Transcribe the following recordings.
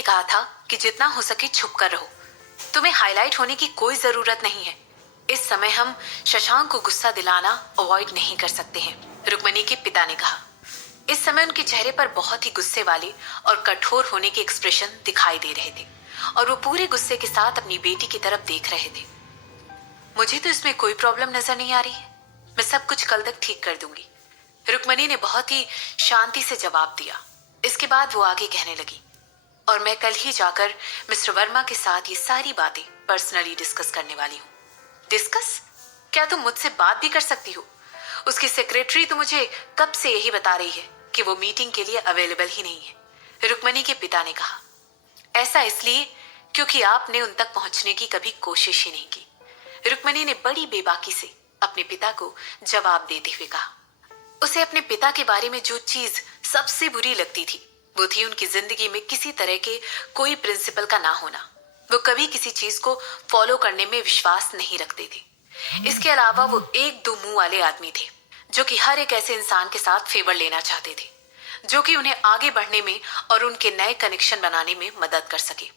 ही कहा था कि जितना हो सके छुप कर रहो। तुम्हें हाईलाइट होने की कोई जरूरत नहीं है। इस समय हम शशांक को गुस्सा दिलाना अवॉइड नहीं कर सकते हैं, रुक्मणी के पिता ने कहा। इस समय उनके चेहरे पर बहुत ही गुस्से वाले और कठोर होने के एक्सप्रेशन दिखाई दे रहे थे और वो पूरे गुस्से के साथ अपनी बेटी की तरफ देख रहे थे। मुझे तो इसमें कोई प्रॉब्लम नजर नहीं आ रही है। मैं सब कुछ कल तक ठीक कर दूंगी, रुक्मणी ने बहुत ही शांति से जवाब दिया। इसके बाद वो आगे कहने लगी, और मैं कल ही जाकर मिस्टर वर्मा के साथ ये सारी बातें पर्सनली डिस्कस करने वाली हूँ। डिस्कस? क्या तुम मुझसे बात भी कर सकती हो? उसकी सेक्रेटरी तो मुझे कब से यही बता रही है कि वो मीटिंग के लिए अवेलेबल ही नहीं है, रुक्मणी के पिता ने कहा। ऐसा इसलिए क्योंकि आपने उन तक पहुंचने की कभी कोशिश ही नहीं की, रुक्मणी ने बड़ी बेबाकी से अपने पिता को जवाब देते हुए कहा। उसे अपने पिता के बारे में जो चीज सबसे बुरी लगती थी वो थी उनकी जिंदगी में किसी तरह के कोई प्रिंसिपल का ना होना। वो कभी किसी चीज को फॉलो करने में विश्वास नहीं रखते थे। इसके अलावा वो एक दो मुंह वाले आदमी थे जो कि हर एक ऐसे इंसान के साथ फेवर लेना चाहते थे जो कि उन्हें आगे बढ़ने में और उनके नए कनेक्शन बनाने में मदद कर सके।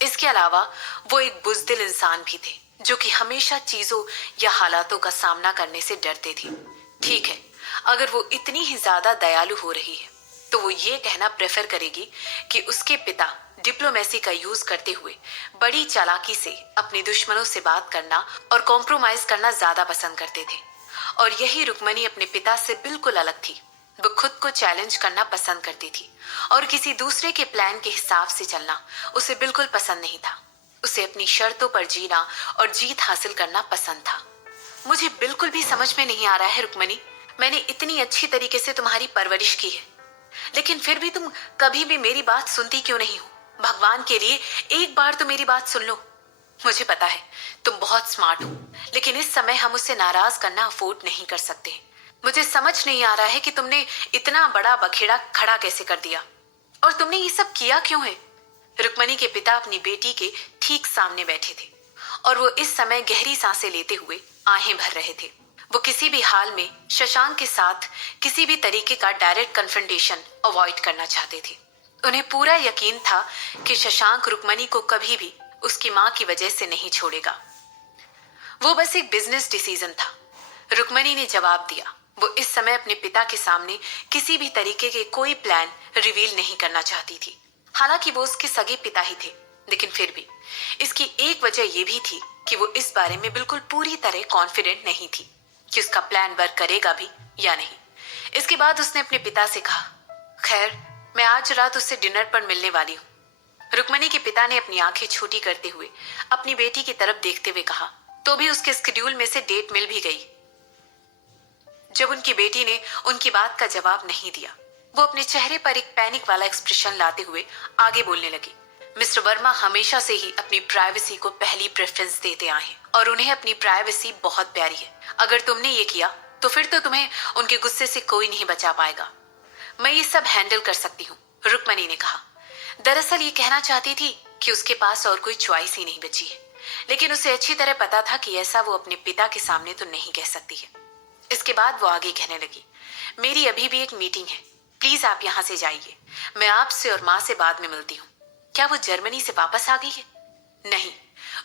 इसके अलावा वो एक बुज़दिल इंसान भी थे जो कि हमेशा चीजों या हालातों का सामना करने से डरते थे। ठीक है, अगर वो इतनी ही ज्यादा दयालु हो रही है तो वो ये कहना प्रेफर करेगी कि उसके पिता डिप्लोमेसी का यूज करते हुए बड़ी चालाकी से अपने दुश्मनों से बात करना और कॉम्प्रोमाइज करना ज्यादा पसंद करते थे। और यही रुक्मणी अपने पिता से बिल्कुल अलग थी। वो खुद को चैलेंज करना पसंद करती थी और किसी दूसरे के प्लान के हिसाब से चलना उसे बिल्कुल पसंद नहीं था। उसे अपनी शर्तों पर जीना और जीत हासिल करना पसंद था। मुझे बिल्कुल भी समझ में नहीं आ रहा है रुक्मणी, मैंने इतनी अच्छी तरीके से तुम्हारी परवरिश की है, लेकिन फिर भी तुम कभी भी मेरी बात सुनती क्यों नहीं हो? भगवान के लिए एक बार तो मेरी बात सुन लो। मुझे पता है तुम बहुत स्मार्ट हो, लेकिन इस समय हम उससे नाराज करना अफोर्ड नहीं कर सकते। मुझे समझ नहीं आ रहा है कि तुमने इतना बड़ा बखेड़ा खड़ा कैसे कर दिया, और तुमने ये सब किया क्यों है? रुक्मणी के पिता अपनी बेटी के ठीक सामने बैठे थे और वो इस समय गहरी सांसें लेते हुए आहें भर रहे थे। वो किसी भी हाल में शशांक के साथ किसी भी तरीके का डायरेक्ट कन्फ्रंटेशन अवॉइड करना चाहते थे। उन्हें पूरा यकीन था कि शशांक रुक्मणी को कभी भी उसकी मां की वजह से नहीं छोड़ेगा। वो बस एक बिजनेस डिसीजन था, रुक्मणी ने जवाब दिया। वो इस समय अपने पिता के सामने किसी भी तरीके के कोई प्लान रिवील नहीं करना चाहती थी। हालांकि वो उसके सगे पिता ही थे, लेकिन फिर भी इसकी एक वजह यह भी थी कि वो इस बारे में बिल्कुल पूरी तरह कॉन्फिडेंट नहीं थी कि उसका प्लान वर्क करेगा भी या नहीं। इसके बाद उसने अपने पिता से कहा, खैर मैं आज रात उससे डिनर पर मिलने वाली हूँ। रुक्मणी के पिता ने अपनी आंखें छोटी करते हुए अपनी बेटी की तरफ देखते हुए कहा। तो भी उसके स्केड्यूल में से डेट मिल भी गई। जब उनकी बेटी ने उनकी बात का जवाब नहीं दिया, वो अपने चेहरे पर एक पैनिक वाला एक्सप्रेशन लाते हुए आगे बोलने लगी। मिस्टर वर्मा हमेशा से ही अपनी प्राइवेसी को पहली प्रेफरेंस देते आए हैं और उन्हें अपनी प्राइवेसी बहुत प्यारी है। अगर तुमने ये किया तो फिर तो तुम्हें उनके गुस्से से कोई नहीं बचा पाएगा। मैं ये सब हैंडल कर सकती हूँ, रुक्मणी ने कहा। दरअसल ये कहना चाहती थी कि उसके पास और कोई चॉइस ही नहीं बची है, लेकिन उसे अच्छी तरह पता था कि ऐसा वो अपने पिता के सामने तो नहीं कह सकती है। इसके बाद वो आगे कहने लगी, मेरी अभी भी एक मीटिंग है, प्लीज आप यहाँ से जाइए। मैं आपसे और माँ से बाद में मिलती हूँ। क्या वो जर्मनी से वापस आ गई है? नहीं,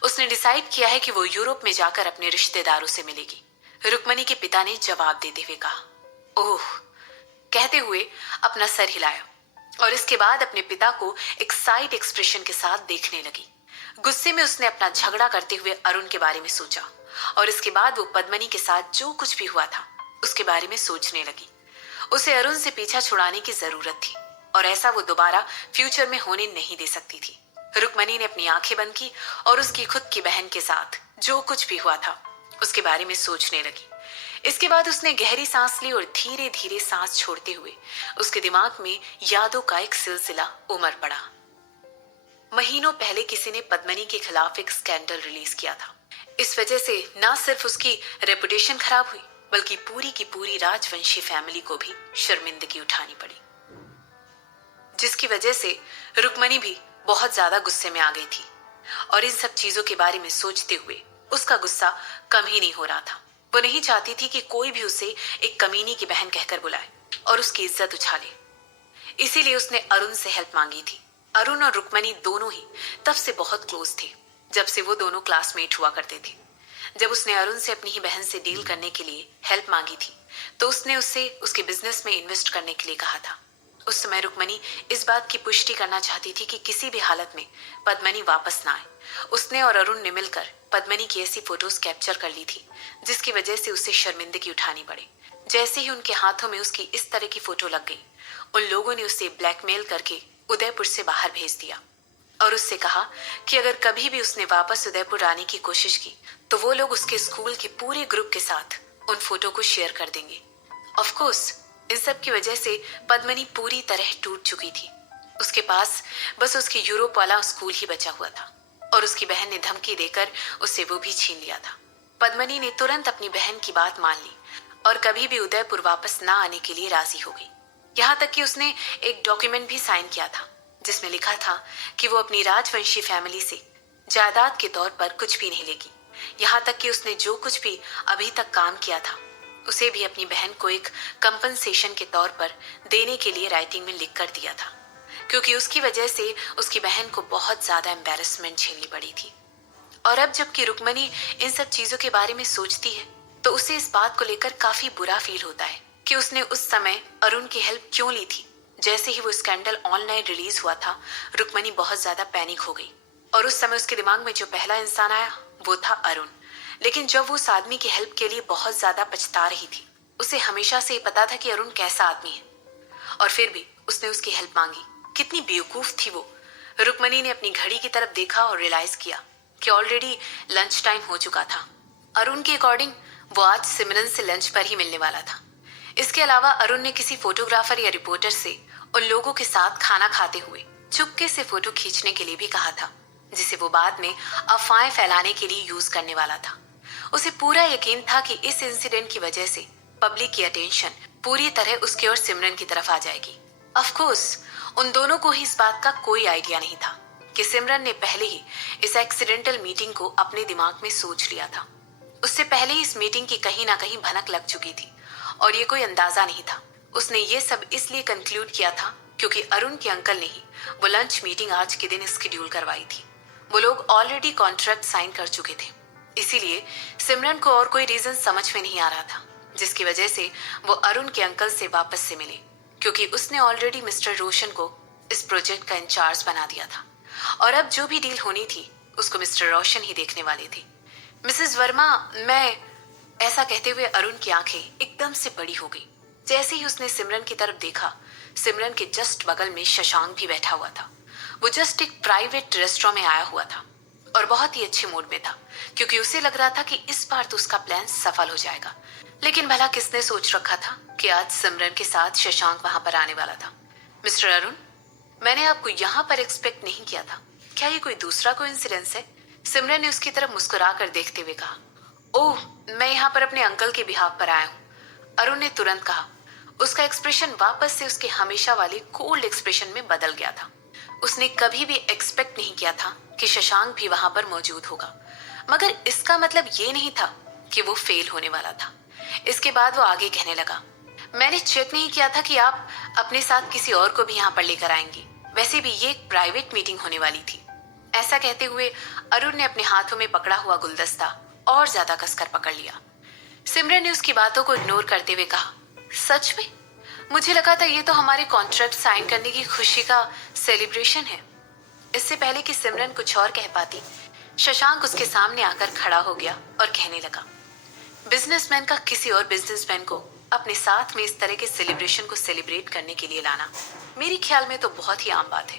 उसने डिसाइड किया है कि वो यूरोप में जाकर अपने रिश्तेदारों से मिलेगी, रुक्मणी के पिता ने जवाब देते हुए कहा। ओह, कहते हुए अपना सर हिलाया और इसके बाद अपने पिता को एक साइड एक्सप्रेशन के साथ देखने लगी। गुस्से में उसने अपना झगड़ा करते हुए अरुण के बारे में सोचा और इसके बाद वो पद्मनी के साथ जो कुछ भी हुआ था उसके बारे में सोचने लगी। उसे अरुण से पीछा छुड़ाने की जरूरत थी और ऐसा वो दोबारा फ्यूचर में होने नहीं दे सकती थी। रुक्मणी ने अपनी आंखें बंद की और उसकी खुद की बहन के साथ जो कुछ भी हुआ था उसके बारे में सोचने लगी। इसके बाद उसने गहरी सांस ली और धीरे धीरे सांस छोड़ते हुए उसके दिमाग में यादों का एक सिलसिला उमड़ पड़ा। महीनों पहले किसी ने पद्मनी के खिलाफ एक स्कैंडल रिलीज किया था। इस वजह से न सिर्फ उसकी रेपुटेशन खराब हुई बल्कि पूरी की पूरी राजवंशी फैमिली को भी शर्मिंदगी उठानी पड़ी, जिसकी वजह से रुक्मणी भी बहुत ज्यादा गुस्से में आ गई थी और इन सब चीजों के बारे में सोचते हुए उसका गुस्सा कम ही नहीं हो रहा था। वो नहीं चाहती थी कि कोई भी उसे एक कमीनी की बहन कहकर बुलाए और उसकी इज्जत उछाले। इसीलिए उसने अरुण से हेल्प मांगी थी अरुण और रुक्मणी दोनों ही तब से बहुत क्लोज थे, जब से वो दोनों क्लासमेट हुआ करते थे। जब उसने अरुण से अपनी ही बहन से डील करने के लिए हेल्प मांगी थी, तो उसने उससे उसके बिजनेस में इन्वेस्ट करने के लिए कहा था। उस समय रुक्मणी इस बात की पुष्टि करना चाहती थी कि किसी भी हालत में पद्मनी वापस ना आए। उसने और अरुण ने मिलकर पद्मनी की ऐसी फोटोज कैप्चर कर ली थी जिसकी वजह से उसे शर्मिंदगी उठानी पड़े। जैसे ही उनके हाथों में उसकी इस तरह की फोटो लग गई, उन लोगों ने उसे ब्लैकमेल करके उदयपुर से बाहर भेज दिया और उससे कहा कि अगर कभी भी उसने वापस उदयपुर आने की कोशिश की तो वो लोग उसके स्कूल के पूरे ग्रुप के साथ उन फोटो को शेयर कर देंगे। ऑफ कोर्स इन सब की वजह से पद्मनी पूरी तरह टूट चुकी थी। उसके पास बस उसकी यूरोप वाला स्कूल ही बचा हुआ था और उसकी बहन ने धमकी देकर उससे वो भी छीन लिया था। पद्मनी ने तुरंत अपनी बहन की बात मान ली और कभी भी उदयपुर वापस ना आने के लिए राजी हो गई। यहाँ तक कि उसने एक डॉक्यूमेंट भी साइन किया था जिसमें लिखा था कि वो अपनी राजवंशी फैमिली से जायदाद के तौर पर कुछ भी नहीं लेगी। यहाँ तक कि उसने जो कुछ भी अभी तक काम किया था उसे भी अपनी बहन को एक कंपनसेशन के तौर पर देने के लिए राइटिंग में लिख कर दिया था, क्योंकि उसकी वजह से उसकी बहन को बहुत ज्यादा एम्बेरसमेंट झेलनी पड़ी थी। और अब जबकि रुक्मणी इन सब चीजों के बारे में सोचती है तो उसे इस बात को लेकर काफी बुरा फील होता है कि उसने उस समय अरुण की हेल्प क्यों ली थी। जैसे ही वो स्कैंडल ऑनलाइन रिलीज हुआ था, रुक्मणी बहुत ज्यादा पैनिक हो गई और उस समय उसके दिमाग में जो पहला इंसान आया वो था अरुण। लेकिन जब वो उस आदमी की हेल्प के लिए बहुत ज्यादा पछता रही थी, उसे हमेशा से ही पता था कि अरुण कैसा आदमी है और फिर भी उसने उसकी हेल्प मांगी। कितनी बेवकूफ थी वो। रुक्मणी ने अपनी घड़ी की तरफ देखा और रियलाइज किया कि ऑलरेडी लंच टाइम हो चुका था। अरुण के अकॉर्डिंग वो आज सिमरन से लंच पर ही मिलने वाला था। इसके अलावा अरुण ने किसी फोटोग्राफर या रिपोर्टर से उन लोगों के साथ खाना खाते हुए चुपके से फोटो खींचने के लिए भी कहा था, जिसे वो बाद में अफवाहें फैलाने के लिए यूज करने वाला था। उसे पूरा यकीन था कि इस इंसिडेंट की वजह से पब्लिक की अटेंशन पूरी तरह उसके और सिमरन की तरफ आ जाएगी। ऑफ कोर्स उन दोनों को ही इस बात का कोई आइडिया नहीं था कि सिमरन ने पहले ही इस एक्सीडेंटल मीटिंग को अपने दिमाग में सोच लिया था। उससे पहले ही इस मीटिंग की कहीं ना कहीं भनक लग चुकी थी और ये कोई अंदाजा नहीं था। उसने ये सब इसलिए कंक्लूड किया था क्योंकि अरुण के अंकल ने ही वो लंच मीटिंग आज के दिन शेड्यूल करवाई थी। वो लोग ऑलरेडी कॉन्ट्रैक्ट साइन कर चुके थे, इसीलिए सिमरन को और कोई रीजन समझ में नहीं आ रहा था जिसकी वजह से वो अरुण के अंकल से वापस से मिले, क्योंकि उसने ऑलरेडी मिस्टर रोशन को इस प्रोजेक्ट का इंचार्ज बना दिया था और अब जो भी डील होनी थी उसको मिस्टर रोशन ही देखने वाले थे। मिसेस वर्मा, मैं, ऐसा कहते हुए अरुण की आंखें एकदम से बड़ी हो गई। जैसे ही उसने सिमरन की तरफ देखा, सिमरन के जस्ट बगल में शशांक भी बैठा हुआ था। वो जस्ट एक प्राइवेट रेस्टोरेंट में आया हुआ था और बहुत ही अच्छे मूड में था, क्योंकि उसे लग रहा था कि इस बार तो उसका प्लान सफल हो जाएगा। लेकिन भला किसने सोच रखा था कि आज सिमरन के साथ शशांक वहां पर आने वाला था। मिस्टर अरुण, मैंने आपको यहाँ पर एक्सपेक्ट नहीं किया था। क्या ये कोई दूसरा कोइंसिडेंस है? सिमरन ने उसकी तरफ मुस्कुरा कर देखते हुए कहा। ओह, मैं यहाँ पर अपने अंकल के बिहाफ पर आया हूँ, अरुण ने तुरंत कहा। उसका एक्सप्रेशन वापस से उसके हमेशा वाले कोल्ड एक्सप्रेशन में बदल गया था। उसने कभी भी एक्सपेक्ट नहीं किया था कि शशांक भी वहां पर मौजूद होगा, मगर इसका मतलब ये नहीं था कि वो फेल होने वाला था। इसके बाद वो आगे कहने लगा, मैंने चेक नहीं किया था कि आप अपने साथ किसी और को भी यहाँ पर लेकर आएंगी। वैसे भी ये एक प्राइवेट मीटिंग होने वाली थी। ऐसा कहते हुए अरुण ने अपने हाथों में पकड़ा हुआ गुलदस्ता और ज्यादा कसकर पकड़ लिया। सिमरन ने उसकी बातों को इग्नोर करते हुए कहा, सच में? मुझे लगा था ये तो हमारे कॉन्ट्रैक्ट साइन करने की खुशी का सेलिब्रेशन है। इससे पहले कि सिमरन कुछ और कह पाती, शशांक उसके सामने आकर खड़ा हो गया और कहने लगा, बिजनेसमैन का किसी और बिजनेसमैन को अपने साथ में इस तरह के सेलिब्रेशन को सेलिब्रेट करने के लिए लाना मेरे ख्याल में तो बहुत ही आम बात है।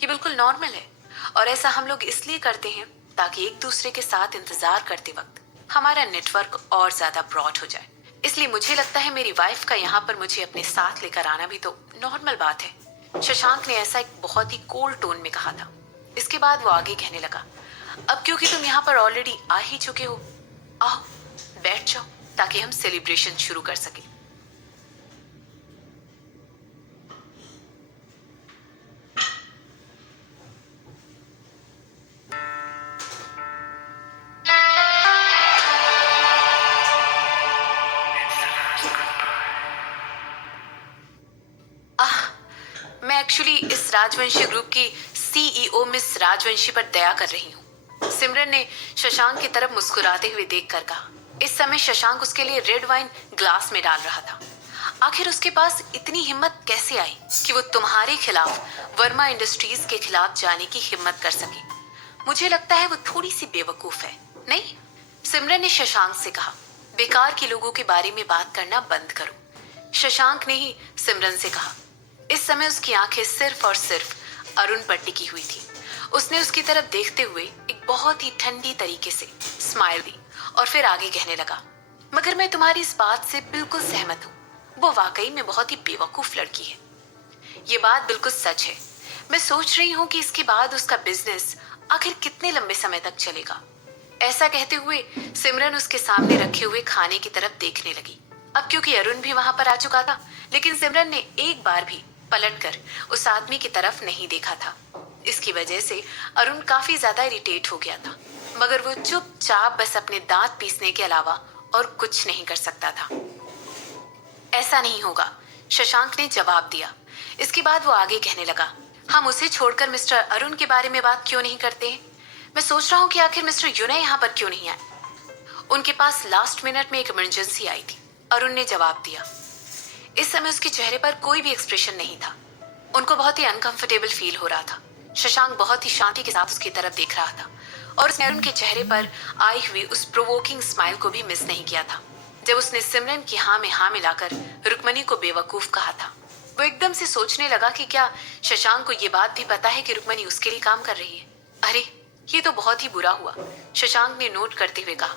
ये बिल्कुल नॉर्मल है और ऐसा हम लोग इसलिए करते हैं ताकि एक दूसरे के साथ इंतजार करते वक्त हमारा नेटवर्क और ज्यादा ब्रॉड हो जाए। इसलिए मुझे लगता है मेरी वाइफ का यहाँ पर मुझे अपने साथ लेकर आना भी तो नॉर्मल बात है। शशांक ने ऐसा एक बहुत ही कोल्ड टोन में कहा था। इसके बाद वो आगे कहने लगा, अब क्योंकि तुम यहाँ पर ऑलरेडी आ ही चुके हो, आओ बैठ जाओ ताकि हम सेलिब्रेशन शुरू कर सकें। मैं एक्चुअली इस राजवंशी ग्रुप की सीईओ मिस राजवंशी पर दया कर रही हूँ। सिमरन ने शशांक की तरफ मुस्कुराते हुए देखकर कहा। इस समय शशांक उसके लिए रेड वाइन ग्लास में डाल रहा था। आखिर उसके पास इतनी हिम्मत कैसे आई कि वो तुम्हारे खिलाफ वर्मा इंडस्ट्रीज के खिलाफ जाने की हिम्मत कर सके? मुझे लगता है वो थोड़ी सी बेवकूफ है, नहीं? सिमरन ने शशांक से कहा। बेकार के लोगों के बारे में बात करना बंद करो, शशांक ने ही सिमरन से कहा। इस समय उसकी आंखें सिर्फ और सिर्फ अरुण पर टिकी हुई थी। उसने उसकी तरफ देखते हुए एक बहुत ही ठंडी तरीके से स्माइल दी और फिर आगे कहने लगा, मगर मैं तुम्हारी इस बात से बिल्कुल सहमत हूँ। वो वाकई में बहुत ही बेवकूफ लड़की है। ये बात बिल्कुल सच है। मैं सोच रही हूँ कि इसके बाद उसका बिजनेस आखिर कितने लंबे समय तक चलेगा। ऐसा कहते हुए सिमरन उसके सामने रखे हुए खाने की तरफ देखने लगी। अब क्योंकि अरुण भी वहां पर आ चुका था, लेकिन सिमरन ने एक बार भी पलटकर उस आदमी की तरफ नहीं देखा था। इसकी वजह से अरुण काफी ज्यादा इरिटेट हो गया था, मगर वो चुपचाप बस अपने दांत पीसने के अलावा और कुछ नहीं कर सकता था। ऐसा नहीं होगा, शशांक ने जवाब दिया। इसके बाद वो आगे कहने लगा, हम उसे छोड़कर मिस्टर अरुण के बारे में बात क्यों नहीं करते हैं? मैं सोच रहा हूँ कि आखिर मिस्टर युनय यहाँ पर क्यों नहीं आए? उनके पास लास्ट मिनट में एक इमरजेंसी आई थी, अरुण ने जवाब दिया। इस समय उसके चेहरे पर कोई भी एक्सप्रेशन नहीं था। उनको बहुत ही अनकंफर्टेबल फील हो रहा था। शशांक बहुत ही शांति के साथ उसकी तरफ देख रहा था और उसने अरुण के चेहरे पर आई हुई उस प्रोवोकिंग स्माइल को भी मिस नहीं किया था जब उसने सिमरन की हाँ में हाँ मिलाकर रुक्मणी को बेवकूफ कहा था। वो एकदम से सोचने लगा कि क्या शशांक को ये बात भी पता है कि रुक्मणी उसके लिए काम कर रही है? अरे ये तो बहुत ही बुरा हुआ, शशांक ने नोट करते हुए कहा।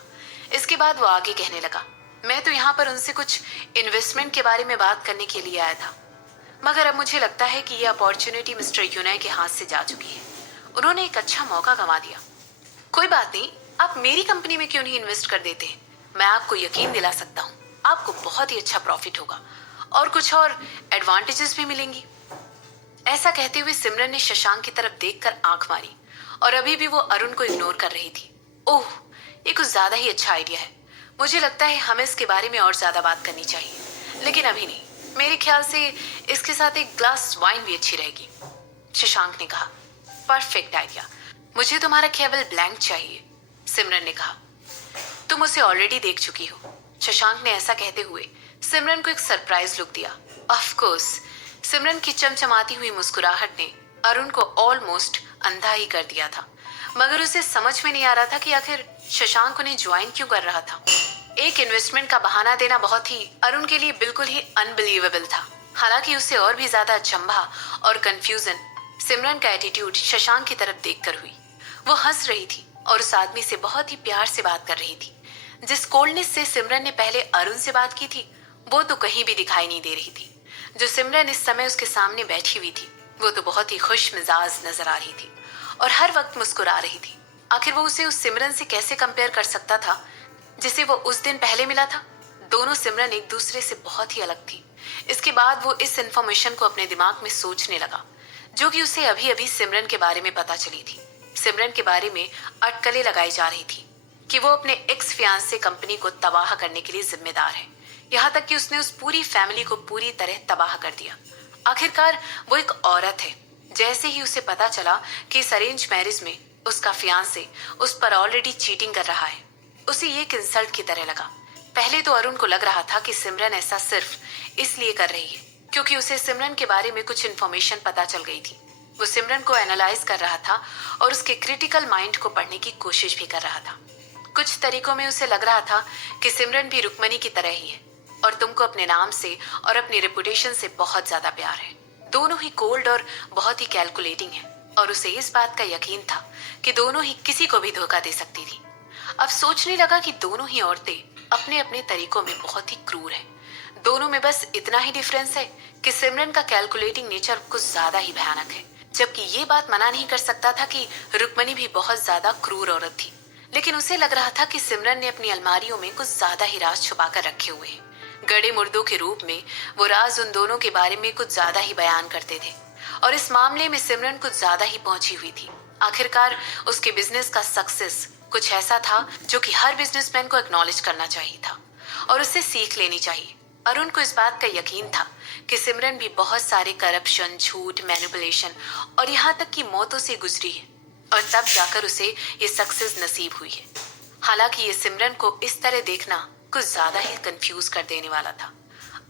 इसके बाद वो आगे कहने लगा, मैं तो यहाँ पर उनसे कुछ इन्वेस्टमेंट के बारे में बात करने के लिए आया था, मगर अब मुझे लगता है कि यह अपॉर्चुनिटी मिस्टर युनय के हाथ से जा चुकी है। उन्होंने एक अच्छा मौका गंवा दिया। कोई बात नहीं, आप मेरी कंपनी में क्यों नहीं इन्वेस्ट कर देते हैं? मैं आपको यकीन दिला सकता हूँ, आपको बहुत ही अच्छा प्रॉफिट होगा और कुछ और एडवांटेजेस भी मिलेंगी। ऐसा कहते हुए सिमरन ने शशांक की तरफ देखकर आंख मारी और अभी भी वो अरुण को इग्नोर कर रही थी। ओह, ये कुछ ज्यादा ही अच्छा आइडिया है। मुझे लगता है हमें इसके बारे में और ज्यादा बात करनी चाहिए, लेकिन अभी नहीं। मेरे ख्याल से इसके साथ एक ग्लास वाइन भी अच्छी रहेगी, शशांक ने कहा। परफेक्ट आइडिया, मुझे तुम्हारा केवल ब्लैंक चाहिए, सिमरन ने कहा। तुम उसे ऑलरेडी देख चुकी हो, शशांक ने ऐसा कहते हुए सिमरन को एक सरप्राइज लुक दिया। ऑफ कोर्स, सिमरन की चमचमाती हुई मुस्कुराहट ने अरुण को ऑलमोस्ट अंधा ही कर दिया था, मगर उसे समझ में नहीं आ रहा था कि आखिर शशांक उन्हें ज्वाइन क्यों कर रहा था। एक इन्वेस्टमेंट का बहाना देना बहुत ही अरुण के लिए बिल्कुल ही अनबिलीवेबल था। हालांकि उसे और भी ज्यादा अचंभा और कंफ्यूजन सिमरन का एटीट्यूड शशांक की तरफ देखकर हुई। वो हंस रही थी और उस आदमी से बहुत ही प्यार से बात कर रही थी। जिस कोल्डनेस से सिमरन ने पहले अरुण से बात की थी, वो तो कहीं भी दिखाई नहीं दे रही थी। जो सिमरन इस समय उसके सामने बैठी हुई थी, वो तो बहुत ही खुश मिजाज नजर आ रही थी और हर वक्त मुस्कुरा रही थी। आखिर वो उसे उस सिमरन से कैसे कंपेयर कर सकता था जिसे वो उस दिन पहले मिला था? दोनों सिमरन एक दूसरे से बहुत ही अलग थी। इसके बाद वो इस इंफॉर्मेशन को अपने दिमाग में सोचने लगा, जो कि उसे अभी अभी सिमरन के बारे में पता चली थी। सिमरन के बारे में अटकलें लगाई जा रही थी कि वो अपने एक्स फियांसे कंपनी को तबाह करने के लिए जिम्मेदार है। यहाँ तक कि उसने उस पूरी फैमिली को पूरी तरह तबाह कर दिया। आखिरकार वो एक औरत है। जैसे ही उसे पता चला कि इस अरेंज मैरिज में उसका फियांसे उस पर ऑलरेडी चीटिंग कर रहा है, उसे ये एक इंसल्ट की तरह लगा। पहले तो अरुण को लग रहा था कि सिमरन ऐसा सिर्फ इसलिए कर रही है क्योंकि उसे सिमरन के बारे में कुछ इन्फॉर्मेशन पता चल गई थी। वो सिमरन को एनालाइज कर रहा था और उसके क्रिटिकल माइंड को पढ़ने की कोशिश भी कर रहा था। कुछ तरीकों में उसे लग रहा था कि सिमरन भी रुक्मणी की तरह ही है और तुमको अपने नाम से और अपनी रेपुटेशन से बहुत ज्यादा प्यार है। दोनों ही कोल्ड और बहुत ही कैलकुलेटिंग है और उसे इस बात का यकीन था कि दोनों ही किसी को भी धोखा दे सकती थी। अब सोचने लगा कि दोनों ही औरतें अपने अपने तरीकों में बहुत ही क्रूर है। दोनों में बस इतना ही डिफरेंस है कि सिमरन का कैलकुलेटिंग नेचर कुछ ज्यादा ही भयानक है, जबकि ये बात मना नहीं कर सकता था कि रुक्मणी भी बहुत ज्यादा क्रूर औरत थी। लेकिन उसे लग रहा था कि सिमरन ने अपनी अलमारियों में कुछ ज्यादा ही राज छुपा कर रखे हुए हैं। गड़े मुर्दों के रूप में वो राज उन दोनों के बारे में कुछ ज्यादा ही बयान करते थे और इस मामले में सिमरन कुछ ज्यादा ही पहुंची हुई थी। आखिरकार उसके बिजनेस का सक्सेस कुछ ऐसा था जो कि हर बिजनेसमैन को एक्नॉलेज करना चाहिए था और उससे सीख लेनी चाहिए। अरुण को इस बात का यकीन था कि सिमरन भी बहुत सारे करप्शन, झूठ, मैनिपुलेशन और यहाँ तक कि मौतों से गुजरी है और तब जाकर उसे ये सक्सेस नसीब हुई है। हालांकि ये सिमरन को इस तरह देखना कुछ ज्यादा ही कंफ्यूज कर देने वाला था।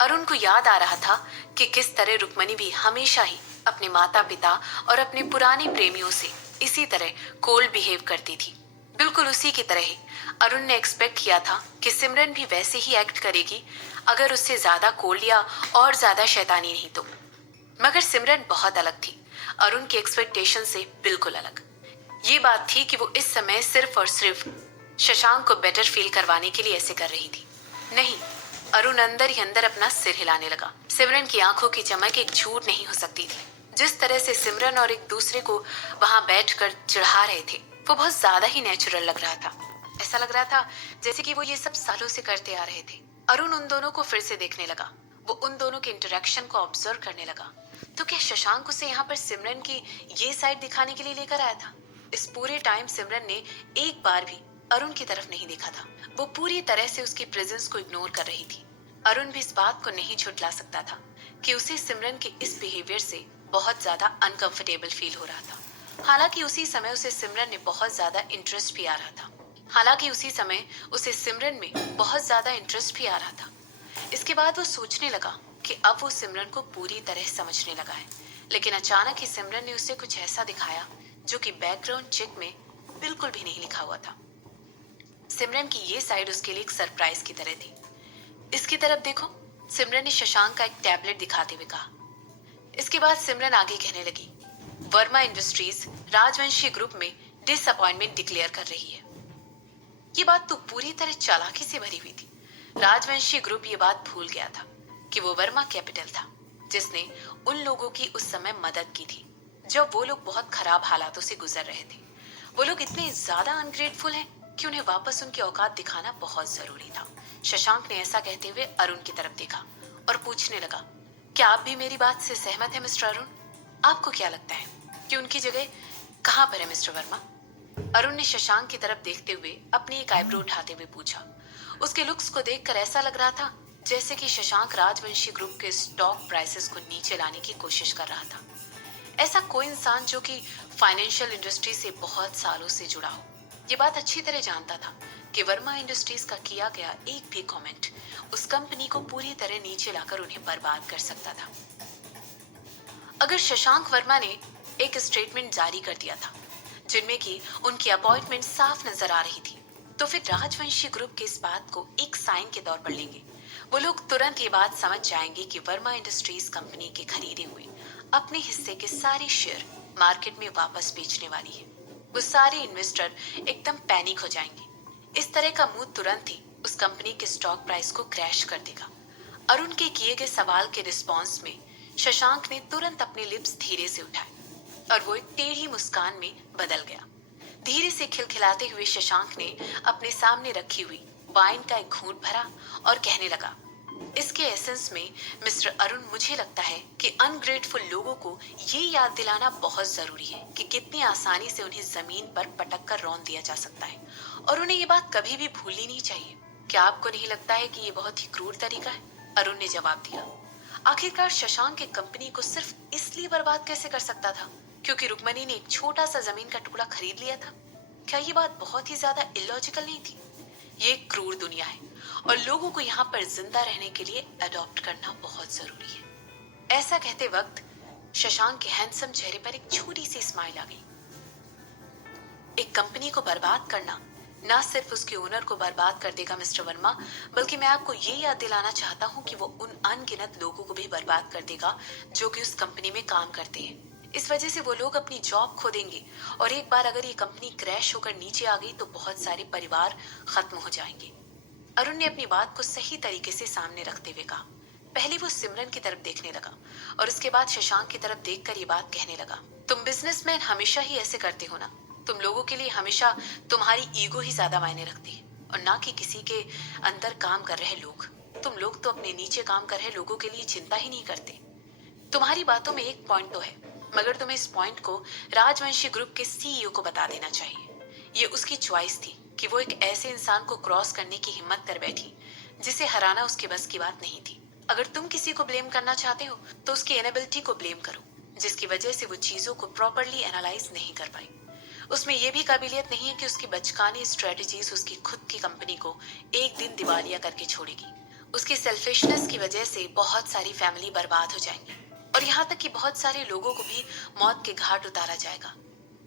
अरुण को याद आ रहा था कि किस तरह रुक्मणी भी हमेशा ही अपने माता पिता और अपने पुराने प्रेमियों से इसी तरह कोल्ड बिहेव करती थी। बिल्कुल उसी की तरह ही अरुण ने एक्सपेक्ट किया था कि सिमरन भी वैसे ही एक्ट करेगी अगर उससे ज्यादा कोल्ड या और ज्यादा शैतानी नहीं तो। मगर सिमरन बहुत अलग थी, अरुण की एक्सपेक्टेशन से बिल्कुल अलग। ये बात थी कि वो इस समय सिर्फ और सिर्फ शशांक को बेटर फील करवाने के लिए ऐसे कर रही थी। नहीं, अरुण अंदर ही अंदर अपना सिर हिलाने लगा। सिमरन की आंखों की चमक एक झूठ नहीं हो सकती थी। जिस तरह से सिमरन और एक दूसरे को वहां बैठकर चिढ़ा रहे थे वो बहुत ज्यादा ही नेचुरल लग रहा था। ऐसा लग रहा था जैसे कि वो ये सब सालों से करते आ रहे थे। अरुण उन दोनों को फिर से देखने लगा। वो उन दोनों के इंटरेक्शन को ऑब्जर्व करने लगा। तो क्या शशांक उसे यहाँ पर सिमरन की ये साइड दिखाने के लिए लेकर आया था? इस पूरे टाइम सिमरन ने एक बार भी अरुण की तरफ नहीं देखा था। वो पूरी तरह से उसकी प्रेजेंस को इग्नोर कर रही थी। अरुण भी इस बात को नहीं झुठला सकता था कि उसे सिमरन के इस बिहेवियर से बहुत ज्यादा अनकंफर्टेबल फील हो रहा था। हालांकि उसी समय उसे सिमरन में बहुत ज्यादा इंटरेस्ट भी आ रहा था। इसके बाद वो सोचने लगा कि अब वो सिमरन को पूरी तरह समझने लगा है। लेकिन अचानक ही सिमरन ने उसे कुछ ऐसा दिखाया जो कि बैकग्राउंड चेक में बिल्कुल भी नहीं लिखा हुआ था। सिमरन की ये साइड उसके लिए एक सरप्राइज की तरह थी। इसकी तरफ देखो, सिमरन ने शशांक का एक टैबलेट दिखाते हुए कहा। इसके बाद सिमरन आगे कहने लगी, वर्मा इंडस्ट्रीज राजवंशी ग्रुप में डिसअपॉइंटमेंट डिक्लेयर कर रही है। ये बात तो पूरी तरह चालाकी से भरी हुई थी। राजवंशी ग्रुप ये बात भूल गया था कि वो वर्मा कैपिटल था जिसने उन लोगों की उस समय मदद की थी जब वो लोग बहुत खराब हालातों से गुजर रहे थे। वो लोग इतने ज्यादा अनग्रेटफुल हैं कि उन्हें वापस उनकी औकात दिखाना बहुत जरूरी था। शशांक ने ऐसा कहते हुए अरुण की तरफ देखा और पूछने लगा, क्या आप भी मेरी बात से सहमत हैं मिस्टर अरुण? आपको क्या लगता है कि उनकी जगह कहाँ पर है मिस्टर वर्मा? अरुण ने शशांक की तरफ देखते हुए अपनी एक आईब्रो उठाते हुए पूछा। उसके लुक्स को देखकर ऐसा लग रहा था जैसे कि शशांक राजवंशी ग्रुप के स्टॉक प्राइसेस को नीचे लाने की कोशिश कर रहा था। ऐसा कोई इंसान जो कि फाइनेंशियल इंडस्ट्री से बहुत सालों से जुड़ा हो ये बात अच्छी तरह जानता था कि वर्मा इंडस्ट्रीज का किया गया एक भी कमेंट उस कंपनी को पूरी तरह नीचे लाकर उन्हें बर्बाद कर सकता था। अगर शशांक वर्मा ने एक स्टेटमेंट जारी कर दिया था जिनमें कि उनकी अपॉइंटमेंट साफ नजर आ रही थी तो फिर राजवंशी ग्रुप के इस बात को एक साइन के तौर पर लेंगे। वो लोग तुरंत ये बात समझ जाएंगे कि वर्मा इंडस्ट्रीज कंपनी के खरीदे हुए अपने हिस्से के सारे शेयर मार्केट में वापस बेचने वाली है। वो सारे इन्वेस्टर एकदम पैनिक हो जाएंगे। इस तरह का मूव तुरंत ही उस कंपनी के स्टॉक प्राइस को क्रैश कर देगा। अरुण के किए गए सवाल के रिस्पॉन्स में शशांक ने तुरंत अपने लिप्स धीरे से उठाए और वो एक टेढ़ी मुस्कान में बदल गया। धीरे से खिलखिलाते हुए शशांक ने अपने सामने रखी हुई वाइन का एक घूंट भरा और कहने लगा, इसके एसेंस में मिस्टर अरुण मुझे लगता है कि अनग्रेटफुल लोगों को ये याद दिलाना बहुत जरूरी है कि कितनी आसानी से उन्हें जमीन पर पटक कर रौंद दिया जा सकता है और उन्हें ये बात कभी भी भूलनी नहीं चाहिए। क्या आपको नहीं लगता है कि ये बहुत ही क्रूर तरीका है? अरुण ने जवाब दिया। आखिरकार शशांक की कंपनी को सिर्फ इसलिए बर्बाद कैसे कर सकता था क्योंकि रुक्मणी ने एक छोटा सा जमीन का टुकड़ा खरीद लिया था? क्या ये बात बहुत ही ज्यादा इलॉजिकल नहीं थी? ये एक क्रूर दुनिया है और लोगों को यहाँ पर जिंदा रहने के लिए अडॉप्ट करना बहुत जरूरी है। ऐसा कहते वक्त शशांक के हैंडसम चेहरे पर एक छोटी सी स्माइल आ गई। एक कंपनी को बर्बाद करना ना सिर्फ उसके ओनर को बर्बाद कर देगा मिस्टर वर्मा, बल्कि मैं आपको ये याद दिलाना चाहता हूँ कि वो उन अनगिनत लोगों को भी बर्बाद कर देगा जो कि उस कंपनी में काम करते हैं। इस वजह से वो लोग अपनी जॉब खो देंगे और एक बार अगर ये कंपनी क्रैश होकर नीचे आ गई तो बहुत सारे परिवार खत्म हो जाएंगे। अरुण ने अपनी बात को सही तरीके से सामने रखते हुए कहा। पहले वो सिमरन की तरफ देखने लगा और उसके बाद शशांक की तरफ देखकर ये बात कहने लगा, तुम बिजनेसमैन हमेशा ही ऐसे करते हो ना? तुम लोगों के लिए हमेशा तुम्हारी ईगो ही ज्यादा मायने रखती है और ना कि किसी के अंदर काम कर रहे लोग। तुम लोग तो अपने नीचे काम कर रहे लोगों के लिए चिंता ही नहीं करते। तुम्हारी बातों में एक पॉइंट तो है, मगर तुम्हें इस पॉइंट को राजवंशी ग्रुप के सीईओ को बता देना चाहिए। ये उसकी चॉइस थी कि वो एक ऐसे इंसान को क्रॉस करने की हिम्मत कर बैठी जिसे हराना उसके बस की बात नहीं थी। अगर तुम किसी को ब्लेम करना चाहते हो तो उसकी इनेबिलिटी को ब्लेम करो, जिसकी वजह से वो चीजों को प्रॉपरली एनालाइज नहीं कर पाई। उसमें यह भी काबिलियत नहीं है कि उसकी बचकानी स्ट्रेटजीज उसकी खुद की कंपनी को एक दिन दिवालिया करके छोड़ेगी। उसकी सेल्फिशनेस की वजह से बहुत सारी फैमिली बर्बाद हो जाएंगी और यहाँ तक कि बहुत सारे लोगों को भी मौत के घाट उतारा जाएगा।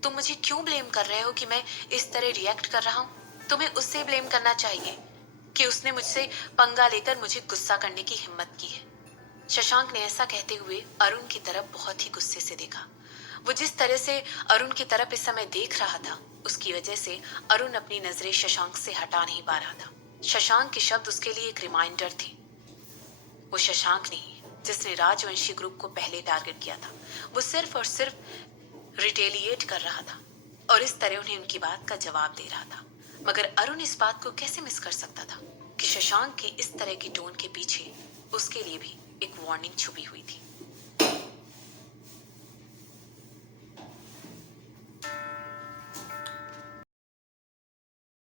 तुम मुझे क्यों ब्लेम कर रहे हो कि मैं इस तरह रिएक्ट कर रहा हूँ? तुम्हें उससे ब्लेम करना चाहिए कि उसने मुझसे पंगा लेकर मुझे गुस्सा करने की हिम्मत की है। शशांक ने ऐसा कहते हुए अरुण की तरफ बहुत ही गुस्से से देखा। वो जिस तरह से अरुण की तरफ इस समय देख रहा था, उसकी वजह से अरुण अपनी नजरें शशांक से हटा नहीं पा रहा था। शशांक के शब्द उसके लिए एक रिमाइंडर थे। वो शशांक नहीं जिसने राजवंशी ग्रुप को पहले टारगेट किया था। वो सिर्फ और सिर्फ रिटेलिएट कर रहा था और इस तरह उन्हें उनकी बात का जवाब दे रहा था। मगर अरुण इस बात को कैसे मिस कर सकता था कि शशांक की इस तरह की टोन के पीछे उसके लिए भी एक वार्निंग छुपी हुई थी।